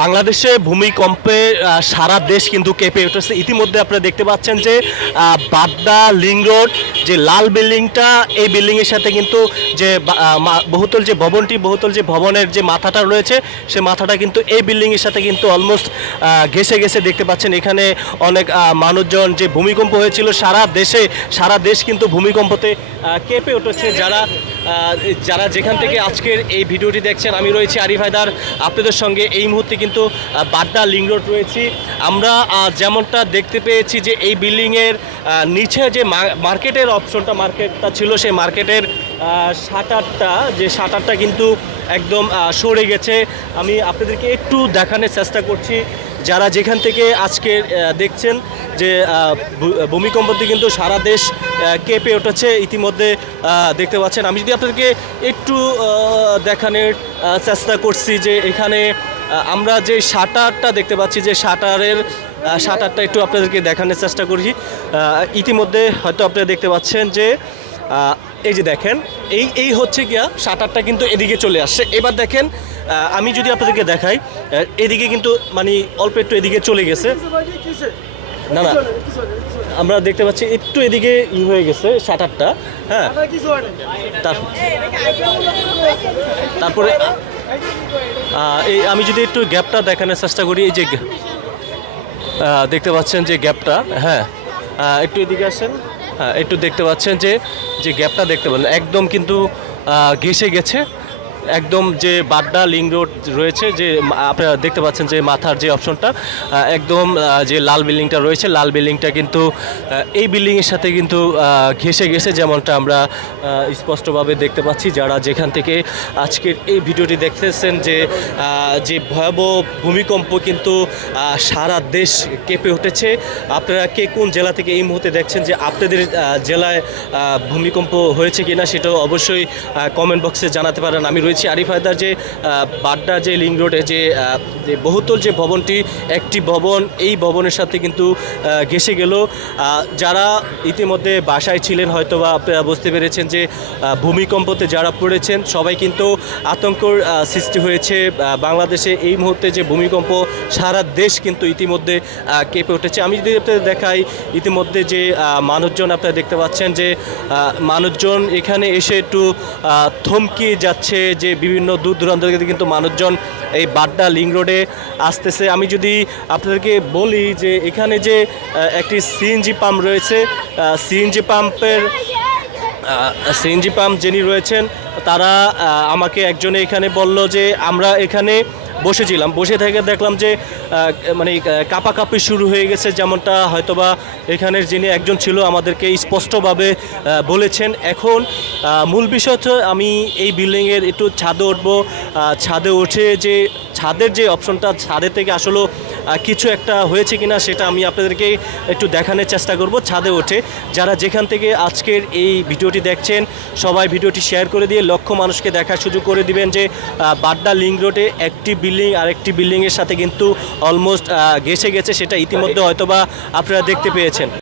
বাংলাদেশে ভূমিকম্পে সারা দেশ কিন্তু কেঁপে উঠেছে। ইতিমধ্যে আপনারা দেখতে পাচ্ছেন যে বাড্ডা লিং রোড যে লাল বিল্ডিংটা, এই বিল্ডিংয়ের সাথে কিন্তু যে বহুতল যে ভবনটি, বহুতল যে ভবনের যে মাথাটা রয়েছে, সে মাথাটা কিন্তু এই বিল্ডিংয়ের সাথে কিন্তু অলমোস্ট ঘেসে গেছে। দেখতে পাচ্ছেন এখানে অনেক মানুষজন, যে ভূমিকম্প হয়েছিল সারা দেশ কিন্তু ভূমিকম্পতে কেঁপে উঠেছে। যারা যেখান থেকে আজকের এই ভিডিওটি দেখছেন, আমি রয়েছি আরিফ হায়দার আপনাদের সঙ্গে। এই মুহূর্তে কিন্তু বাড্ডা লিং রোড রয়েছি আমরা। যেমনটা দেখতে পেয়েছি যে এই বিল্ডিংয়ের নিচে যে মার্কেটটা ছিল, সেই মার্কেটের শাটারটা কিন্তু একদম সরে গেছে। আমি আপনাদেরকে একটু দেখানোর চেষ্টা করছি। যারা যেখান থেকে আজকে দেখছেন যে ভূমিকম্পতে কিন্তু সারা দেশ কেঁপে উঠেছে ইতিমধ্যে দেখতে পাচ্ছেন। আমি যদি আপনাদেরকে একটু দেখানোর চেষ্টা করছি যে এখানে আমরা যে শাটারটা দেখতে পাচ্ছি, যে শাটারটা একটু আপনাদেরকে দেখানোর চেষ্টা করছি। ইতিমধ্যে হয়তো আপনারা দেখতে পাচ্ছেন যে এই যে দেখেন, এই হচ্ছে গিয়া শাটারটা কিন্তু এদিকে চলে আসছে। এবার দেখেন, আমি যদি আপনাদেরকে দেখাই, এদিকে কিন্তু মানে অল্প একটু এদিকে চলে গেছে। না আমরা দেখতে পাচ্ছি একটু এদিকে হয়ে গেছে শাটারটা। হ্যাঁ, তারপরে এই আমি যদি একটু গ্যাপটা দেখানোর চেষ্টা করি, এই যে দেখতে পাচ্ছেন যে গ্যাপটা, হ্যাঁ একটু এদিকে আসেন, হ্যাঁ একটু দেখতে পাচ্ছেন যে গ্যাপটা দেখতে পাচ্ছেন একদম কিন্তু ঘেঁষে গেছে। একদম যে বাড্ডা লিং রোড রয়েছে, যে আপনারা দেখতে পাচ্ছেন যে মাথার যে অপশনটা, একদম যে লাল বিল্ডিংটা রয়েছে, লাল বিল্ডিংটা কিন্তু এই বিল্ডিংয়ের সাথে কিন্তু ঘেঁষে গেছে, যেমনটা আমরা স্পষ্টভাবে দেখতে পাচ্ছি। যারা যেখান থেকে আজকের এই ভিডিওটি দেখতেছেন, যে ভয়াবহ ভূমিকম্প কিন্তু সারা দেশ কেঁপে উঠেছে। আপনারা কে কোন জেলা থেকে এই মুহূর্তে দেখছেন, যে আপনাদের জেলায় ভূমিকম্প হয়েছে কিনা সেটাও অবশ্যই কমেন্ট বক্সে জানাতে পারেন। আমি রয়েছি আরিফ হায়দার, যে বাড্ডা যে লিং রোডে যে বহুতল যে ভবনটি, একটি ভবন, এই ভবনের সাথে কিন্তু ঘেঁষে গেল। যারা ইতিমধ্যে বাসায় ছিলেন হয়তো বা আপনারা বুঝতে পেরেছেন যে ভূমিকম্পতে যারা পড়েছেন সবাই কিন্তু আতঙ্কর সৃষ্টি হয়েছে। বাংলাদেশে এই মুহূর্তে যে ভূমিকম্প, সারা দেশ কিন্তু ইতিমধ্যে কেঁপে উঠেছে। আমি যদি আপনাদের দেখাই, ইতিমধ্যে যে মানুষজন আপনারা দেখতে পাচ্ছেন যে মানুষজন এখানে এসে একটু থমকে যাচ্ছে, যে বিভিন্ন দূর দূরান্ত থেকে কিন্তু মানুষজন এই বাড্ডা লিং রোডে আসতেছে। আমি যদি আপনাদেরকে বলি যে এখানে যে একটি সিএনজি পাম্প রয়েছে, সিএনজি পাম্প যিনি রয়েছেন, তারা আমাকে একজনে এখানে বলল যে আমরা এখানে বসেছিলাম, বসে থেকে দেখলাম যে মানে কাঁপাকাঁপি শুরু হয়ে গেছে, যেমনটা হয়তোবা এখানের যিনি একজন ছিল আমাদেরকে স্পষ্টভাবে বলেছেন। এখন মূল বিষয় হচ্ছে আমি এই বিল্ডিংয়ের একটু ছাদে উঠবো, ছাদে উঠে যে ছাদের যে অপশনটা, ছাদের থেকে আসলে কিছু একটা হয়েছে কিনা সেটা আমি আপনাদেরকে একটু দেখানোর চেষ্টা করব ছাদে ওঠে। যারা যেখান থেকে আজকের এই ভিডিওটি দেখছেন, সবাই ভিডিওটি শেয়ার করে দিয়ে লক্ষ মানুষকে দেখার সুযোগ করে দিবেন যে বাড্ডা লিং রোডে একটি বিল্ডিং আরেকটি বিল্ডিংয়ের সাথে কিন্তু অলমোস্ট ঘেঁষে গেছে, সেটা ইতিমধ্যে হয়তোবা আপনারা দেখতে পেয়েছেন।